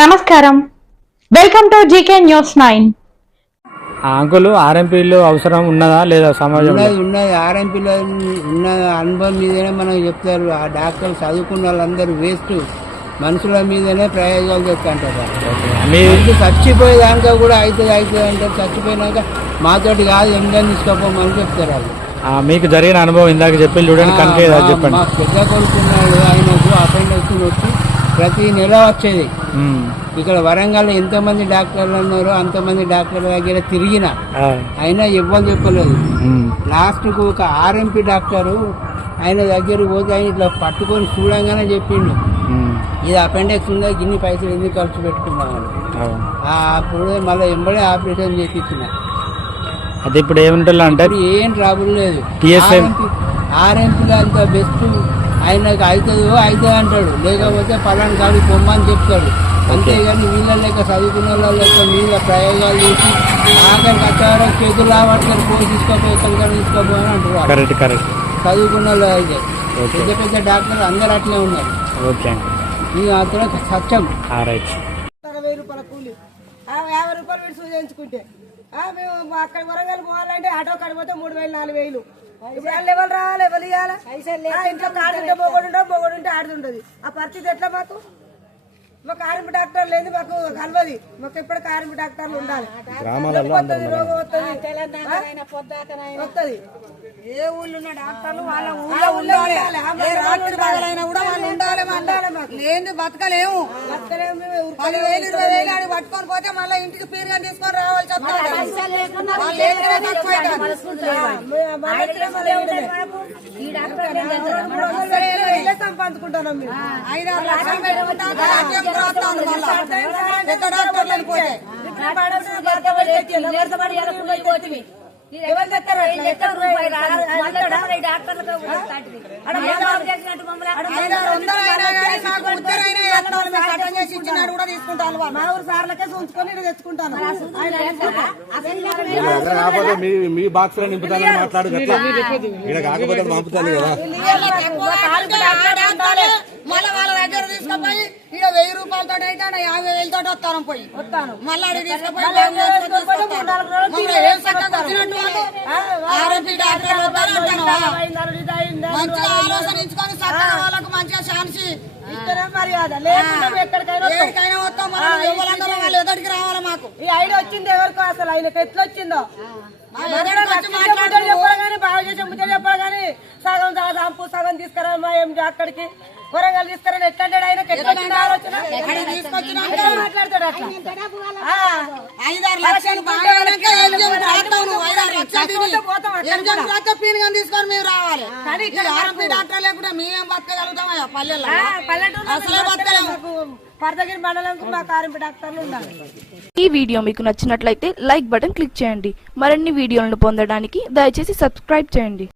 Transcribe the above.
నమస్కారం. Welcome to GK news nine uncle ఆర్ఎంపీలు అవసరం ఉన్నదా లేదా సమాజంలో? ఉన్నది ఉన్నది. ఆర్ఎంపీలో ఉన్న అనుభవం మీదనే మనం చెప్తారు. ఆ డాక్టర్లు చదువుకున్న వాళ్ళందరూ వేస్ట్. మనుషుల మీదనే ప్రయోగాలు చేస్తుంటారు. మీ మనిషి చచ్చిపోయేదాకా కూడా అవుతుంది అవుతుంది అంటారు చచ్చిపోయినాక మాతోటి కాదు ఎంజాయ్ తీసుకోపోమని చెప్తారు వాళ్ళు. ఆ, మీకు జరిగిన అనుభవం ఇందాక చెప్పి చూడండి అది మా- చెప్పండి. మా పెద్ద కొడుకున్నాడు ఆయనకు అపెండిక్స్ వచ్చి ప్రతి నెల వచ్చేది. ఇక్కడ వరంగల్ ఎంతమంది డాక్టర్లు ఉన్నారో అంతమంది డాక్టర్ల దగ్గర తిరిగిన అయినా ఇవ్వని చెప్పలేదు. లాస్ట్కు ఒక ఆర్ఎంపీ డాక్టరు ఆయన దగ్గరికి పోతే ఆయన ఇట్లా పట్టుకొని చూడంగానే చెప్పిండు. ఇది అపెండిక్స్ ఉందా గిన్ని పైసలు ఎందుకు ఖర్చు పెట్టుకున్నాను అప్పుడు మళ్ళీ ఎంబడే ఆపరేషన్ చేయించిన అది ఇప్పుడు ఏముంటుందా అంటే ఇప్పుడు ఏం ట్రబుల్ లేదు TSM. ఆర్ఎంపీలో అంత బెస్ట్ ఆయనకు అవుతుందో అవుతుంది అంటాడు. లేకపోతే పలానా కాడికి పొమ్మని చెప్తాడు. అంతేగాని వీళ్ళ లెక్క చదువుకున్న వాళ్ళ లెక్క మీద ప్రయోగాలు చేసి ఆఖరికి వచ్చేవారు చేతులు రావట్లేదు పోయి తీసుకోపోయి ఎక్కడికైనా తీసుకోపో అని అంటారు కరెక్ట్ కరెక్ట్. చదువుకున్న వాళ్ళు అయితే. పెద్ద పెద్ద డాక్టర్లు అందరూ అట్లే ఉన్నారు. ఓకే ఇది మాత్రం సత్యం. ఆ, రైట్ వెయ్యి రూపాయల కూలి. ఆ యాభై రూపాయలు ఆ, మేము అక్కడ వరంగల్ పోవాలంటే ఆటో కడిపోతే మూడు వేలు నాలుగు వేలు. ఇప్పుడు ఎవరు రావాలి? ఎవరు ఇవ్వాలి ఇంట్లో కాడుంటే మొగడు ఉంటే ఆడుతుంటది. ఆ పరిస్థితి ఎట్లా మాకు? మాకు ఆర్మీ డాక్టర్ లేదు మాకు కలవది. మాకు ఎప్పుడు ఆర్మీ డాక్టర్లు ఉండాలి. వస్తుంది, రోగం వస్తుంది వస్తుంది ఏ ఊళ్ళో ఉన్న డాక్టర్లు వాళ్ళ ఊళ్ళో ఉండాలి. ఏ రాత్రి పగలైనా కూడా వాళ్ళు ఉండాలి ఉండాలి మాకు. లేని బతకలేము. బతకలేము. పది వేలు ఇరవై వేలు ఆడి పట్టుకొని పోతే మళ్ళీ ఇంటికి పీరుగా తీసుకొని రావాల్సి వస్తుంది మేము. ఐదారు లక్షలు పెట్టుకుంటాక రాజ్యం రాస్తాను. పెద్ద డాక్టర్లను పోతే ఎవరు కట్టం చేసి ఇచ్చినాడు కూడా తీసుకుంటాను. మా ఊరు సార్లకే ఉంచుకొని ఇక్కడ తెచ్చుకుంటాను అక్కడ కాకపోతే మీ మీ బాక్స్లో నింపుతానని మాట్లాడు ఇక్కడ కాకపోతే పంపుతాను కదా దగ్గర తీసుకుపోయి ఇక వెయ్యి రూపాయలతో అయితే యాభై వేలతో వస్తాను పోయి. వస్తాను. మళ్ళీ మంచిగా చక్కగా వాళ్ళకు మంచిగా ఛాన్స్. ఎక్కడికైనా వస్తాం. మనం వాళ్ళు రావాలి మాకు. ఈ ఐడియా వచ్చింది ఎవరికో అసలు? ఆయనకు ఎట్లా వచ్చిందో చెప్పాలి కానీ బాగా చెప్పాలి కానీ సగం దాదాపు సగం తీసుకురా మా ఏం అక్కడికి వరంగల్ తీసుకురా ఎట్లా అంటాడు ఆయనకి ఎట్లా వచ్చింది ఆలోచన? ఎక్కడికి తీసుకొచ్చినాక ఎట్లా మాట్లాడతాడు అట్లా. ఆ. ఐదారు లక్షలు బాగా అయినాక ఏం చెప్పు? రాస్తావు నువ్వు ఐదారు లక్షలు తిని. పోతాం అట్లా ఏం చెప్పు? రాస్తావు పీనుగా తీసుకొని మేము రావాలి. ఈ ఆర్ఎంపీ డాక్టర్ లేకుండా మేమేం బతకగలుగుతామయ్యా పల్లెల్లో? ఆ, పల్లెటూరులో అసలే బతకలేము. మాకు పర్దగిరి మండలంకు మా కారింపు డాక్టర్లు ఉండాలి. ఈ వీడియో మీకు నచ్చినట్లయితే లైక్ బటన్ క్లిక్ చేయండి. మరిన్ని వీడియోలను పొందడానికి దయచేసి సబ్స్క్రైబ్ చేయండి.